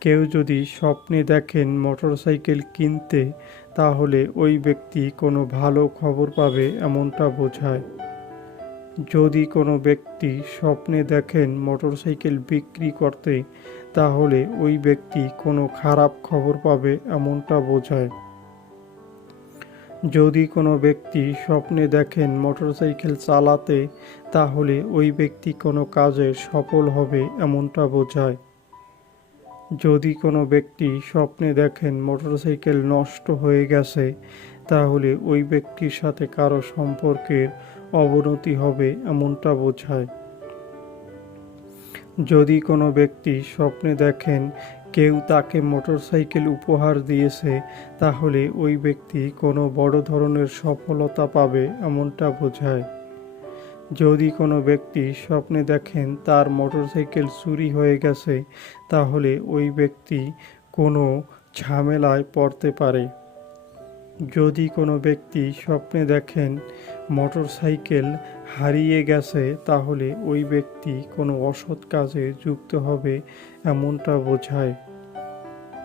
কেউ যদি স্বপ্নে দেখেন মোটরসাইকেল কিনতে, তাহলে ওই ব্যক্তি কোনো ভালো খবর পাবে এমনটা বোঝায়। যদি কোনো ব্যক্তি স্বপ্নে দেখেন মোটরসাইকেল বিক্রি করতে, তাহলে ওই ব্যক্তি কোনো খারাপ খবর পাবে এমনটা বোঝায়। যদি কোনো ব্যক্তি স্বপ্নে দেখেন মোটরসাইকেল চালাতে, তাহলে ওই ব্যক্তি কোনো কাজে সফল হবে এমনটা বোঝায়। যদি কোনো ব্যক্তি স্বপ্নে দেখেন মোটরসাইকেল নষ্ট হয়ে গেছে, তাহলে ওই ব্যক্তির সাথে কারও সম্পর্কের অবনতি হবে এমনটা বোঝায়। যদি কোনো ব্যক্তি স্বপ্নে দেখেন কেউ তাকে মোটরসাইকেল উপহার দিয়েছে, তাহলে ওই ব্যক্তি কোনো বড় ধরনের সফলতা পাবে এমনটা বোঝায়। যদি কোনো ব্যক্তি স্বপ্নে দেখেন তার মোটরসাইকেল চুরি হয়ে গেছে, তাহলে ওই ব্যক্তি কোনো ঝামেলায় পড়তে পারে। যদি কোনো ব্যক্তি স্বপ্নে দেখেন মোটরসাইকেল হারিয়ে গেছে, তাহলে ওই ব্যক্তি কোনো অসৎ কাজে যুক্ত হবে, এমনটা বোঝায়।